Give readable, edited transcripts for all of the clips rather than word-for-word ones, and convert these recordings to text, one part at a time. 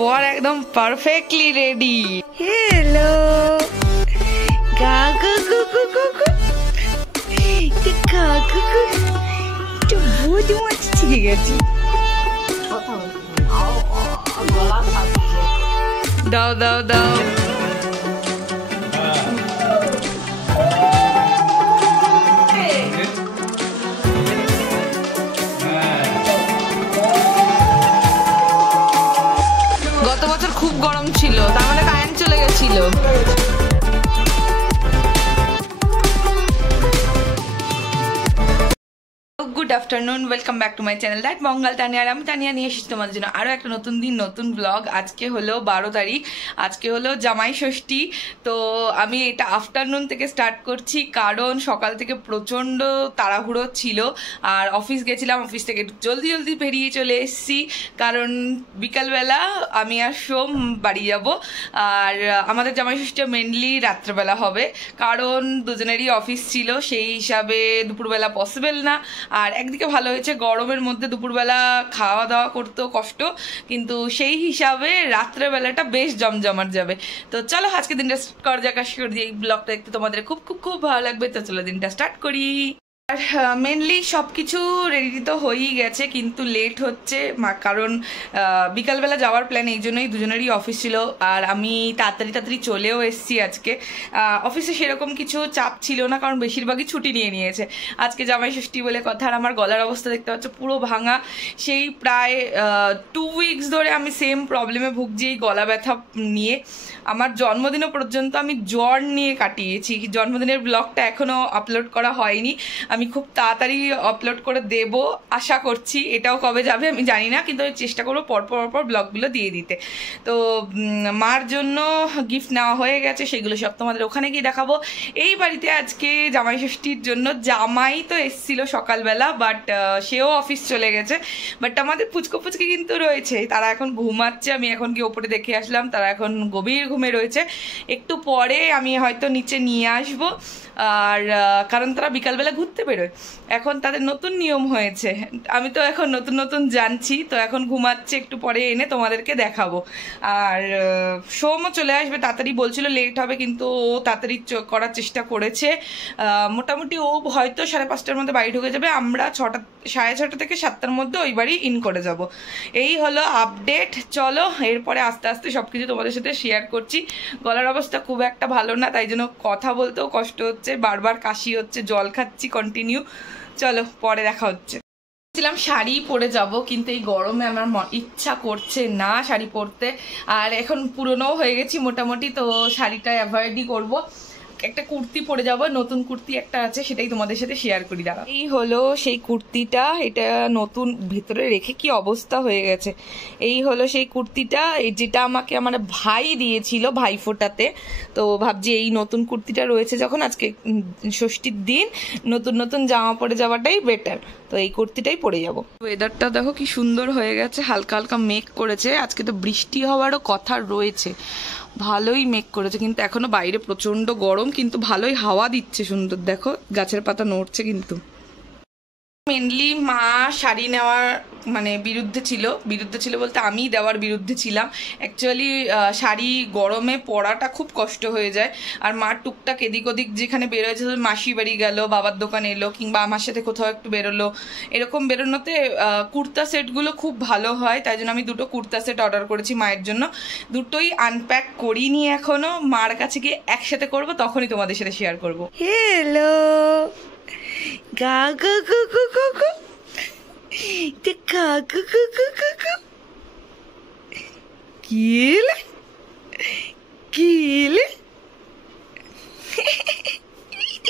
বর একদম perfectly ready. Hello কাকু কুকু কুকু কাকু একটু বুঝ মাছ শিখে গেছি। দাও দাও দাও। গত বছর খুব গরম ছিল, তার মানে কারেন্ট চলে গেছিল। Good afternoon, welcome back to my channel that Mangal Tania. আর আমি তানিয়া নিয়ে এসেছি তোমাদের জন্য আরও একটা নতুন দিন নতুন ব্লগ। আজকে হলো 12 তারিখ, আজকে হলো জামাই ষষ্ঠী। তো আমি এটা আফটারনুন থেকে স্টার্ট করছি, কারণ সকাল থেকে প্রচণ্ড তাড়াহুড়ো ছিল আর অফিস গেছিলাম, অফিস থেকে জলদি জলদি বেরিয়ে চলে এসেছি, কারণ বিকালবেলা আমি আর সোম বাড়ি যাব। আর আমাদের জামাই ষষ্ঠী মেনলি রাত্রেবেলা হবে, কারণ দুজনেরই অফিস ছিল, সেই হিসাবে দুপুরবেলা পসিবল না। আর একদিকে ভালো হয়েছে, গরমের মধ্যে দুপুরবেলা খাওয়া দাওয়া করতেও কষ্ট, কিন্তু সেই হিসাবে রাত্রেবেলাটা বেশ জমজমাট যাবে। তো চলো আজকে দিনটা স্টার্ট করা যাক। আশা করি এই ব্লগটা দেখতে তোমাদের খুব খুব খুব ভালো লাগবে। তো চলো দিনটা স্টার্ট করি। আর মেনলি সব কিছু রেডি তো হয়েই গেছে, কিন্তু লেট হচ্ছে কারণ বিকালবেলা যাওয়ার প্ল্যান, এই জন্যই দুজনেরই অফিস ছিল। আর আমি তাড়াতাড়ি চলেও এসেছি আজকে। অফিসে সেরকম কিছু চাপ ছিল না, কারণ বেশিরভাগই ছুটি নিয়ে নিয়েছে। আজকে জামাই ষষ্ঠী বলে কথা। আর আমার গলার অবস্থা দেখতে পাচ্ছ পুরো ভাঙা। সেই প্রায় 2 উইকস ধরে আমি সেম প্রবলেমে ভুগছি, এই গলা ব্যথা নিয়ে। আমার জন্মদিনও পর্যন্ত আমি জ্বর নিয়ে কাটিয়েছি। জন্মদিনের ব্লগটা এখনও আপলোড করা হয়নি, আমি খুব তাড়াতাড়ি আপলোড করে দেব আশা করছি। এটাও কবে যাবে আমি জানি না, কিন্তু আমি চেষ্টা করবো পরপর ব্লগগুলো দিয়ে দিতে। তো মার জন্য গিফট নেওয়া হয়ে গেছে, সেগুলো সব তোমাদের ওখানে গিয়ে দেখাবো। এই বাড়িতে আজকে জামাই ষষ্ঠীর জন্য জামাই তো এসেছিল সকালবেলা, বাট সেও অফিস চলে গেছে। বাট আমাদের পুচকি কিন্তু রয়েছে, তারা এখন ঘুমাচ্ছে। আমি এখন গিয়ে ওপরে দেখে আসলাম, তারা এখন গভীর ঘুমে রয়েছে। একটু পরে আমি হয়তো নিচে নিয়ে আসবো, আর কারণ তারা বিকালবেলা ঘুরতে বেরোয়। এখন তাদের নতুন নিয়ম হয়েছে, আমি তো এখন নতুন জানছি। তো এখন ঘুমাচ্ছে, একটু পরে এনে তোমাদেরকে দেখাবো। আর সোমও চলে আসবে তাড়াতাড়ি, বলছিল লেট হবে, কিন্তু ও তাড়াতাড়ি করার চেষ্টা করেছে। মোটামুটি ও হয়তো 5:30টার মধ্যে বাড়ি ঢুকে যাবে। আমরা 6:30 থেকে 7টার মধ্যে ওই বাড়ি ইন করে যাব। এই হলো আপডেট। চলো এরপরে আস্তে আস্তে সব কিছু তোমাদের সাথে শেয়ার করছি। গলার অবস্থা খুব একটা ভালো না, তাই জন্য কথা বলতেও কষ্ট হচ্ছে, বারবার কাশি হচ্ছে, জল খাচ্ছি কন্টিনিউ। চলো পরে দেখা হচ্ছে। ছিলাম শাড়ি পরে যাব, কিন্তু এই গরমে আমার ইচ্ছা করছে না শাড়ি পরতে। আর এখন পুরনোও হয়ে গেছি মোটামুটি, তো শাড়িটা অ্যাভয়েডই করবো। একটা কুর্তি পরে যাব, নতুন কুর্তি একটা আছে, সেটাই তোমাদের সাথে শেয়ার করি। দাঁড়া, এই হলো সেই কুর্তিটা, এটা নতুন, ভেতরে রেখে কি অবস্থা হয়ে গেছে। এই হলো সেই কুর্তিটা, যেটা আমাকে আমার ভাই দিয়েছিল ভাইফোঁটাতে। তো ভাবছি এই নতুন কুর্তিটা রয়েছে যখন, আজকে ষষ্ঠীর দিন নতুন জামা পরে যাওয়াটাই বেটার। তো এই কুর্তিটাই পরে যাব। ওয়েদারটা দেখো কি সুন্দর হয়ে গেছে, হালকা হালকা মেঘ করেছে। আজকে তো বৃষ্টি হওয়ারও কথা রয়েছে, ভালোই মেঘ করেছে, কিন্তু এখনো বাইরে প্রচন্ড গরম, কিন্তু ভালোই হাওয়া দিচ্ছে সুন্দর। দেখো গাছের পাতা নড়ছে। কিন্তু মেনলি মা শাড়ি নেওয়ার বিরুদ্ধে ছিল বলতে আমি দেওয়ার বিরুদ্ধে ছিলাম। অ্যাকচুয়ালি শাড়ি গরমে পরাটা খুব কষ্ট হয়ে যায়। আর মা টুকটাক এদিক ওদিক যেখানে বেরোয়েছে, মাসি বাড়ি গেল, বাবার দোকানে এলো, কিংবা আমার সাথে কোথাও একটু বেরোলো, এরকম বেরোনোতে কুর্তা সেটগুলো খুব ভালো হয়। তাই জন্য আমি 2টো কুর্তা সেট অর্ডার করেছি মায়ের জন্য। দুটোই আনপ্যাক করিনি এখনো, মার কাছে গিয়ে একসাথে করবো, তখনই তোমাদের সাথে শেয়ার করবো। হ্যালো কাকু কুকু কুকু কাকু কুকু কুকু কিলে কিলে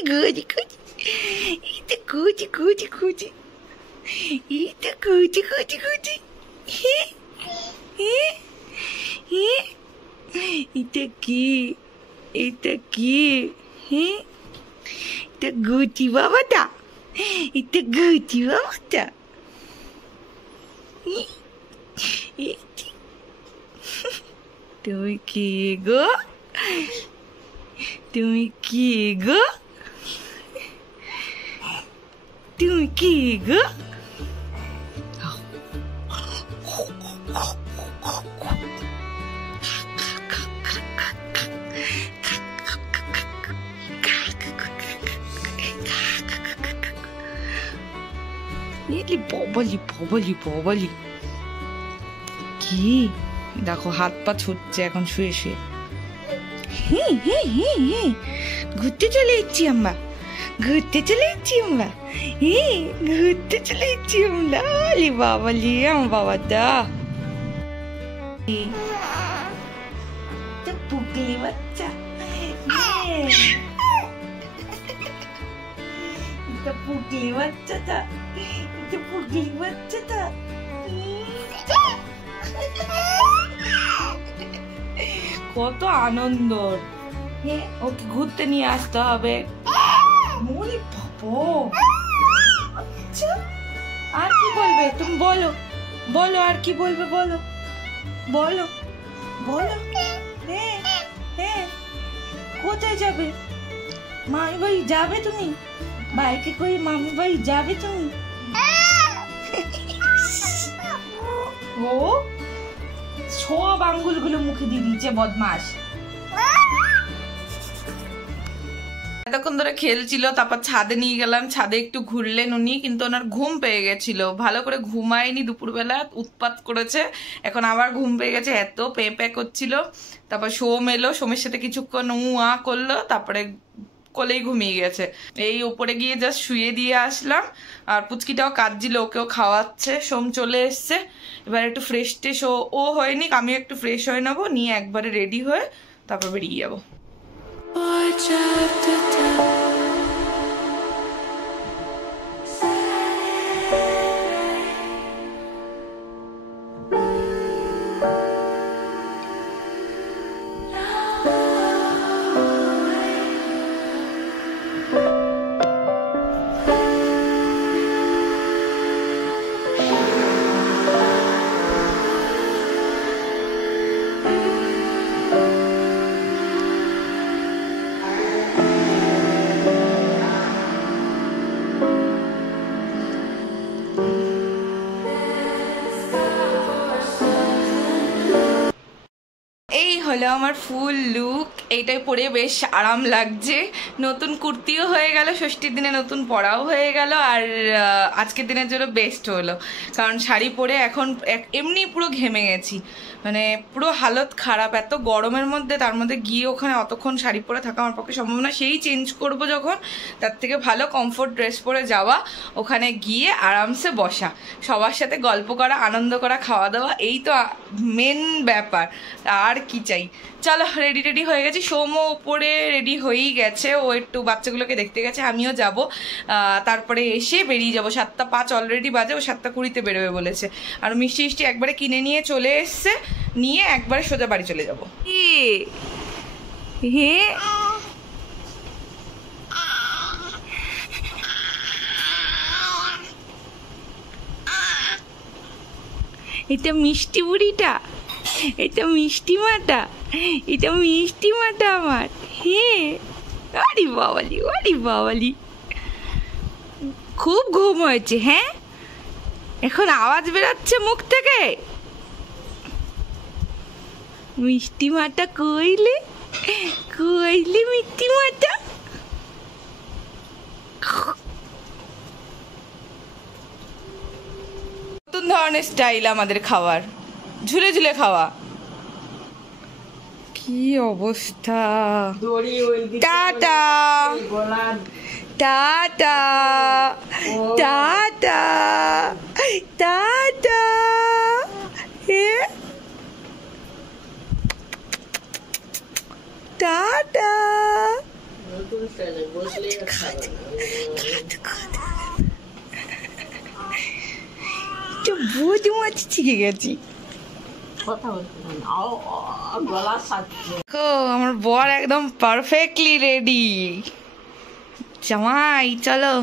গুজি গুজি এটা গুজি গুজি গুজি এটা গুজি গুজি গুজি এটা কি এটা গুচি বাবাটা, এটা গুচি বাবাটা। তুমি কি গো, তুমি কি গো, তুমি কি গো? ববলি ববলি ববলি কি দেখো হাত পা ছুটছে এখন শুয়ে শুয়ে। ঘুরতে চলে এসছি আমরা, ঘুরতে চলে এসছি আমরা, ঘুরতে চলে এসছি আমরা। বাবালি আমার বাবাটা পুকলি বাচ্চা, পুকলি বাচ্চাটা, পুকলি বাচ্চাটা কত আনন্দ। ওকে ঘুরতে নিয়ে আসতে হবে। আচ্ছা আর কি বলবে তুমি বলো, বলো আর কি বলবে বলো, বলো বলো। হ্যাঁ হ্যাঁ কোথায় যাবে? মামি বাড়ি যাবে তুমি? বাইকে করে মামি বাড়ি যাবে তুমি? ও সব আঙ্গুলগুলো মুখে দিয়ে দিচ্ছে বদমাস। এতক্ষণ ধরে খেলছিল, তারপর ছাদে নিয়ে গেলাম, ছাদে একটু ঘুরলেন উনি, কিন্তু ওনার ঘুম পেয়ে গেছিল, ভালো করে ঘুমায়নি, দুপুরবেলা উৎপাত করেছে, এখন আবার ঘুম পেয়ে গেছে, এত পেঁ পেঁ করছিল। তারপর সোম এলো, সোমের সাথে কিছুক্ষণ আ করলো, তারপরে কোলেই ঘুমিয়ে গেছে। এই উপরে গিয়ে জাস্ট শুয়ে দিয়ে আসলাম, আর পুচকিটাও কাঁদছিল, ওকেও খাওয়াচ্ছে। সোম চলে এসছে, এবার একটু ফ্রেশ ট্রেশ ও হয়নি, আমি একটু ফ্রেশ হয়ে নেবো, নিয়ে একবারে রেডি হয়ে তারপর বেরিয়ে যাবো। হলো আমার ফুল লুক, এইটাই পরে বেশ আরাম লাগছে। নতুন কুর্তিও হয়ে গেল, ষষ্ঠীর দিনে নতুন পরাও হয়ে গেল, আর আজকের দিনের জন্য বেস্ট হলো, কারণ শাড়ি পরে এখন এমনি পুরো ঘেমে গেছি, মানে পুরো হালত খারাপ এত গরমের মধ্যে। তার মধ্যে গিয়ে ওখানে অতক্ষণ শাড়ি পরে থাকা আমার পক্ষে সম্ভব না, সেই চেঞ্জ করব যখন, তার থেকে ভালো কমফোর্ট ড্রেস পরে যাওয়া, ওখানে গিয়ে আরামসে বসা, সবার সাথে গল্প করা, আনন্দ করা, খাওয়া দাওয়া, এই তো মেন ব্যাপার, আর কি চাই। চলো রেডি টেডি হয়ে গেছি, সোমও উপরে রেডি হয়েই গেছে, ও একটু বাচ্চাগুলোকে দেখতে গেছে, আমিও যাব, তারপরে এসে বেরিয়ে যাব। 7:05 অলরেডি বাজে, ও 7:20 বেরোবে বলেছে। আর মিষ্টি মিষ্টি একবারে কিনে নিয়ে চলে এসছে, নিয়ে একবারে সোজা বাড়ি চলে যাব। এটা মিষ্টি বুড়িটা, এটা মিষ্টি মাটা, এটা মিষ্টি মাটা আমার। হ্যাঁ আরে বাবালি, আরে বাবালি, খুব ঘুম হয়েছে। হ্যাঁ এখন আওয়াজ বেরোচ্ছে মুখ থেকে। মিষ্টি মাটা কইলে, কইলে মিষ্টি মাটা। নতুন ধরনের স্টাইল আমাদের খাওয়ার, ঝুলে ঝুলে খাওয়া। কি অবস্থা। Tata tata tata tata. Tata. বদমাছ শিখে গেছি। আমার বর একদম পারফেক্টলি রেডি। জামাই চলো।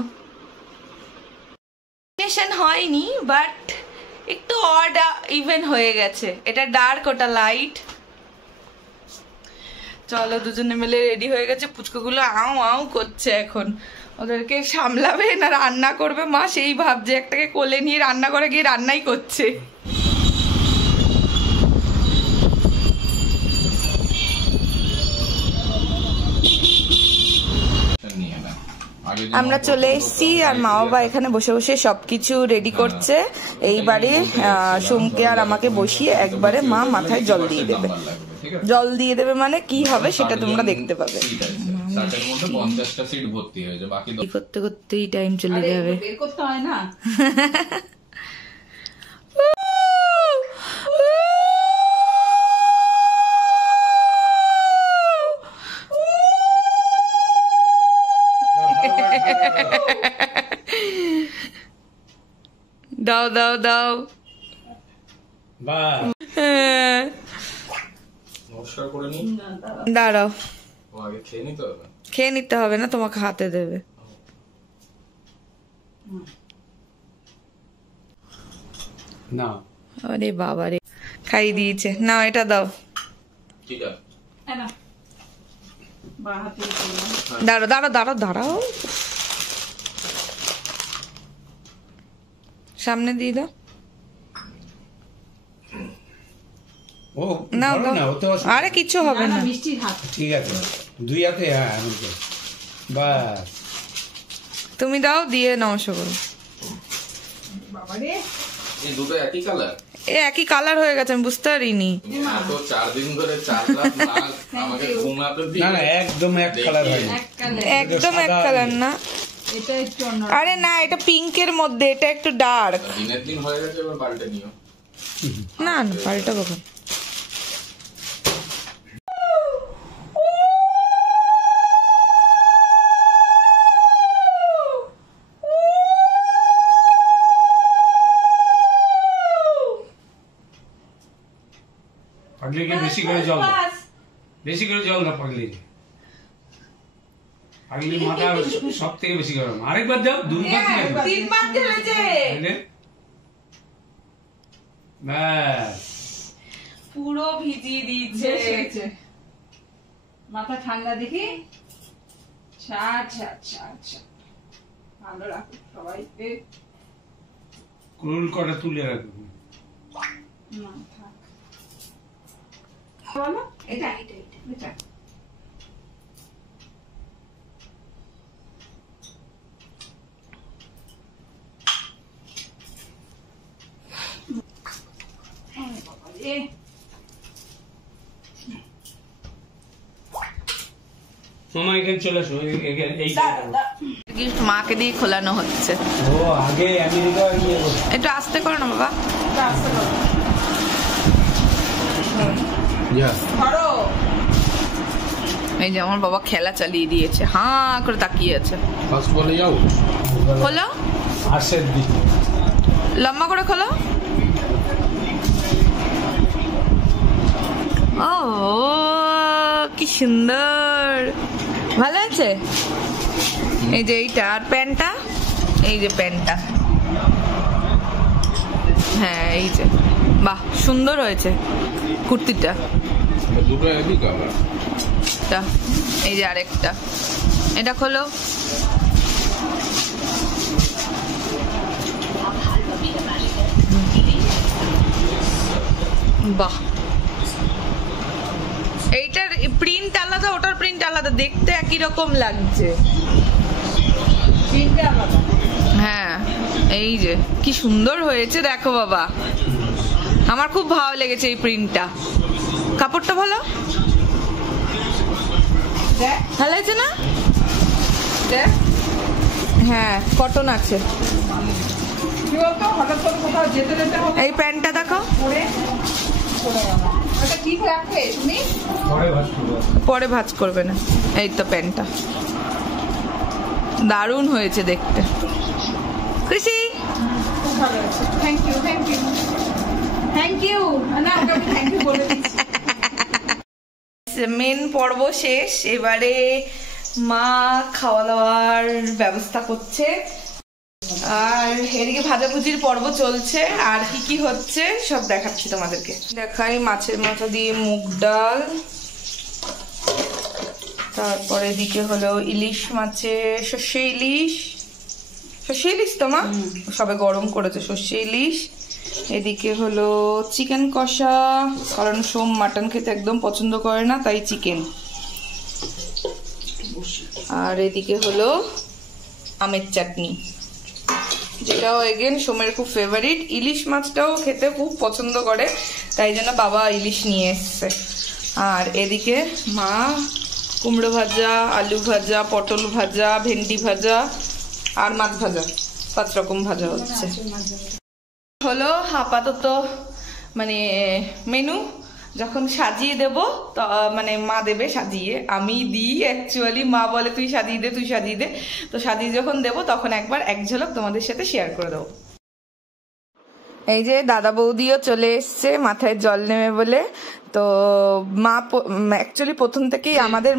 হয়নি বাট একটু অড ইভেন হয়ে গেছে, এটা ডার্ক ওটা লাইট। চলো দুজনে মিলে রেডি হয়ে গেছে, পুচকুগুলো আউ আউ করছে, এখন ওদেরকে সামলাবে না রান্না করবে মা, সেই ভাবছে। একটাকে কোলে নিয়ে রান্না করে গিয়ে রান্নাই করছে। আমরা চলে এসেছি আর মা বাবা এখানে বসে বসে সবকিছু রেডি করছে। এইবারে সোমকে আর আমাকে বসিয়ে একবারে মা মাথায় জল দিয়ে দেবে। জল দিয়ে দেবে মানে কি হবে সেটা তোমরা দেখতে পাবে। করতে করতেই টাইম চলে যাবে। করতে হয় না। দাও দাও দাও। দাঁড়াও, খেয়ে নিতে হবে না, তোমাকে হাতে দেবে। আরে বাবা রে, খাই দিয়েছে। নাও এটা দাও। দাঁড়াও দাঁড়াও দাঁড়াও দাঁড়াও, সামনে দিয়ে দাও। আরে কিছু হবে না, ঠিক আছে। দুই হাতে, বাস তুমি দাও, দিয়ে নমস্কার করো। দুটো একই কালার? একই কালার হয়ে গেছে, আমি বুঝতে পারিনি। 4 দিন ধরে 4 লাখ আমাকে ঘুমাতে দিয়ে। না না, একদম এক কালার হয়নি, একদম এক কালার না। আরে না, এটা পিঙ্কের মধ্যে, এটা একটু ডার্ক। দিনের দিন হয়ে গেছে, এবার পাল্টে নিও। না না, পাল্টাবো কখন? পাগলিকে বেশি করে জল দাও, বেশি করে জল দাও পাগলিকে। পাগলি মাথা সব থেকে বেশি গরম। আরেকবার দাও, দুবার পুরো ভিজিয়ে দিয়েছে। মাথা ঠান্ডা দেখি। ভালো রাখো সবাইকে। কুল করে তুলে রাখো। বলো এটা এটা এটা মামা এখানে চলে আসো। গিফট মাকে দিয়ে খোলানো হচ্ছে। ও আগে আমেরিকা গিয়ে একটু আস্তে করো না বাবা। এই যে আমার বাবা খেলা চালিয়ে দিয়েছে, হাঁ করে তাকিয়ে আছে। ফার্স্ট বলে যাও, খোলো, আসের দিকে লম্বা করে খোলো। ও কি সুন্দর, ভালো আছে। এই যে এইটা, আর প্যান্টটা, এই যে প্যান্টটা, হ্যাঁ এই যে, বাহ সুন্দর হয়েছে কুর্তিটা। দুটো একই কালার। এই যে আরেকটা, এটা খোলো। বাহ, এইটার প্রিন্ট আলাদা, ওটার প্রিন্ট আলাদা, দেখতে একই রকম লাগছে। হ্যাঁ এই যে কি সুন্দর হয়েছে, দেখো বাবা, আমার খুব ভালো লেগেছে এই প্রিন্টটা। কাপড়টা ভালো, ভালো আছে না? হ্যাঁ কটন আছে। এই প্যান্টটা দেখো, পরে ভাঁজ করবে না। এই তো প্যান্টটা দারুণ হয়েছে দেখতে, খুশি? Thank you thank you thank you. না থ্যাংক ইউ বলে দিচ্ছি। মেন পর্ব শেষ, এবারে মা খাওয়া দাওয়ার ব্যবস্থা করছে আর এদিকে ভাজাভুজির পর্ব চলছে। আর কি কি হচ্ছে সব দেখাচ্ছি তোমাদেরকে। দেখাই, মাছের মাথা দিয়ে মুগ ডাল, তারপরে এদিকে হলো ইলিশ মাছের সর্ষে ইলিশ, সর্ষে ইলিশ তো মা সবে গরম করেছে সর্ষে ইলিশ। এদিকে হলো চিকেন কষা, কারণ সোম মাটন খেতে একদম পছন্দ করে না, তাই চিকেন। আর এদিকে হলো আমের চাটনি, যেটাও এগেন সোমের খুব ফেভারিট। ইলিশ মাছটাও খেতে খুব পছন্দ করে, তাই জন্য বাবা ইলিশ নিয়ে এসছে। আর এদিকে মা কুমড়ো ভাজা, আলু ভাজা, পটল ভাজা, ভেন্ডি ভাজা আর মাছ ভাজা, 5 রকম ভাজা হচ্ছে। হলো আপাতত মানে মেনু। যখন সাজিয়ে দেব মানে মা দেবে সাজিয়ে, আমি দিই অ্যাকচুয়ালি, মা বলে তুই সাজিয়ে দে, তুই সাজিয়ে দে। তো সাজিয়ে যখন দেবো তখন একবার এক ঝলক তোমাদের সাথে শেয়ার করে দেবো। এই যে দাদা বৌদিও চলে এসছে মাথায় জল নেবে বলে। তো মা অ্যাকচুয়ালি প্রথম থেকেই আমাদের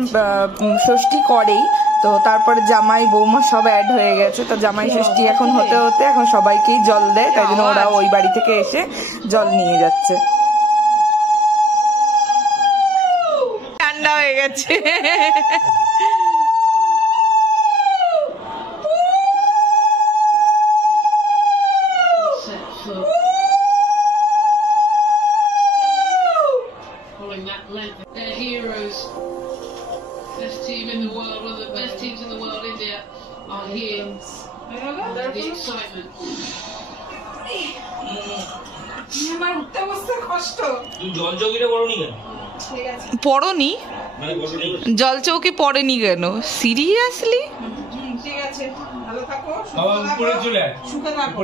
ষষ্ঠী করেই, তো তারপরে জামাই বৌমা সব অ্যাড হয়ে গেছে। তো জামাই ষষ্ঠী এখন হতে হতে এখন সবাইকেই জল দেয়, তাই জন্য ওরা ওই বাড়ি থেকে এসে জল নিয়ে যাচ্ছে। ঠান্ডা হয়ে গেছে। They're heroes. Best team in the world, one of the best teams in the world, India, are here. The excitement. আমার উঠতে বসতে কষ্ট। জল চৌকিটা বড়নি কেন? ঠিক আছে, পড়নি জল চৌকি পড়েনি কেন? সিরিয়াসলি? ঠিক আছে, ভালো থাকো, উপরে চলে আয়, সুখে থাকো।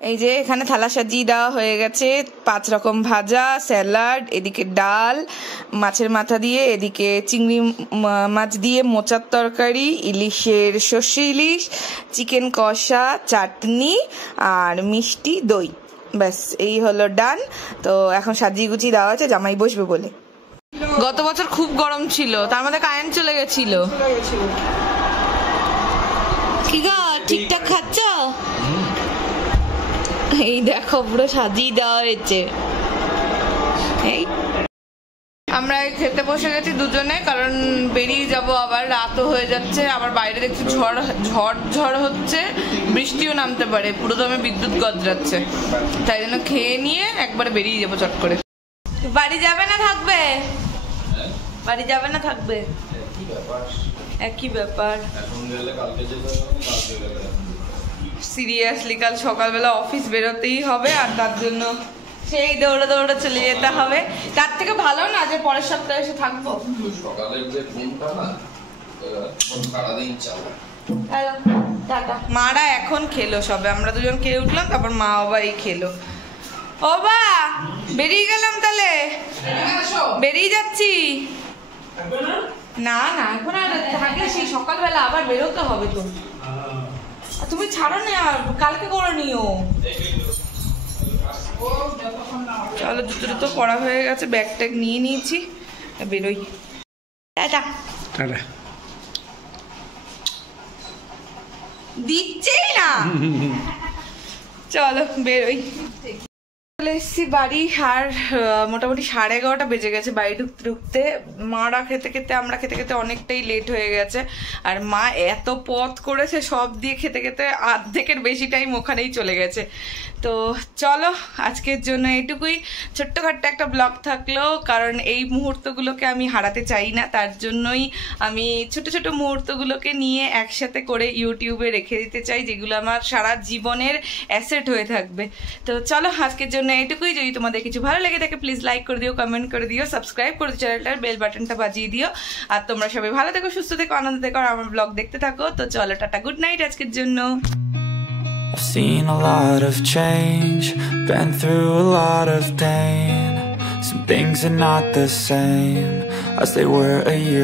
এই যে এখানে থালা সাজিয়ে দেওয়া হয়ে গেছে, 5 রকম ভাজা, স্যালাড, এদিকে ডাল মাছের মাথা দিয়ে, এদিকে চিংড়ি মাছ দিয়ে মোচার তরকারি, ইলিশের সর্ষে ইলিশ, চিকেন কষা, চাটনি আর মিষ্টি দই। ব্যাস এই হলো ডান। তো এখন সাজিয়ে গুছিয়ে দেওয়া আছে জামাই বসবে বলে। গত বছর খুব গরম ছিল, তার মধ্যে কারেন্ট চলে গেছিল। কি গো ঠিকঠাক খাচ্ছ? এই দেখো পুরো সাজিয়ে দেওয়া হয়েছে। এই আমরা খেতে বসে গেছি দুজনে, কারণ বেরিয়ে যাব, আবার রাতও হয়ে যাচ্ছে, আবার বাইরে দেখছি ঝড় হচ্ছে, বৃষ্টিও নামতে পারে, পুরো দমে বিদ্যুৎ গজরাচ্ছে, তাই জন্য খেয়ে নিয়ে একবারে বেরিয়ে যাবো চট করে। বাড়ি যাবে না থাকবে? বাড়ি যাবে না থাকবে? একই ব্যাপার। সিরিয়াসলি কাল সকালবেলা অফিস বেরোতেই হবে, আর তার জন্য সেই দৌড়ে দৌড়ে চলে যেতে হবে। তার থেকে ভালো না যে পরের সপ্তাহে এসে থাকবো। সকালের যে ঘুমটা না সারাদিন চালায়। মারা এখন খেলো সবে, আমরা দুজন খেয়ে উঠলাম, তারপর মা বাবা এই খেলো। ও বা বেরিয়ে গেলাম তাহলে, বেরিয়ে যাচ্ছি। না না এখন আর থাকে, সেই সকালবেলা আবার বেরোতে হবে তো। তুমি ছাড়ো না, কালকে করে নিও। চলো জুতো টুতো পড়া হয়ে গেছে, ব্যাগ ট্যাগ নিয়ে নিয়েছি, বেরোই। দিচ্ছেই না, চলো বেরোই। চলে এসছি বাড়ি, আর মোটামুটি 11:30 বেজে গেছে বাড়ি ঢুকতে ঢুকতে। মারা খেতে খেতে আমরা খেতে খেতে অনেকটাই লেট হয়ে গেছে, আর মা এত পথ করেছে সব দিয়ে খেতে খেতে অর্ধেকের বেশি টাইম ওখানেই চলে গেছে। তো চলো আজকের জন্য এটুকুই, ছোট্টখাট্ট একটা ব্লগ থাকলো, কারণ এই মুহূর্তগুলোকে আমি হারাতে চাই না, তার জন্যই আমি ছোট ছোট মুহূর্তগুলোকে নিয়ে একসাথে করে ইউটিউবে রেখে দিতে চাই, যেগুলো আমার সারা জীবনের অ্যাসেট হয়ে থাকবে। তো চলো আজকের জন্য এটুকুই। যদি তোমাদের কিছু ভালো লেগে থাকে প্লিজ লাইক করে দিও, কমেন্ট করে দিও, সাবস্ক্রাইব করে দিও চ্যানেলটার, বেল বাটনটা বাজিয়ে দিও। আর তোমরা সবাই ভালো থেকো, সুস্থ থেকো, আনন্দ থেকো, আর আমার ব্লগ দেখতে থাকো। তো চলো টাটা, গুড নাইট আজকের জন্য। I've seen a lot of change, been through a lot of pain. Some things are not the same as they were a year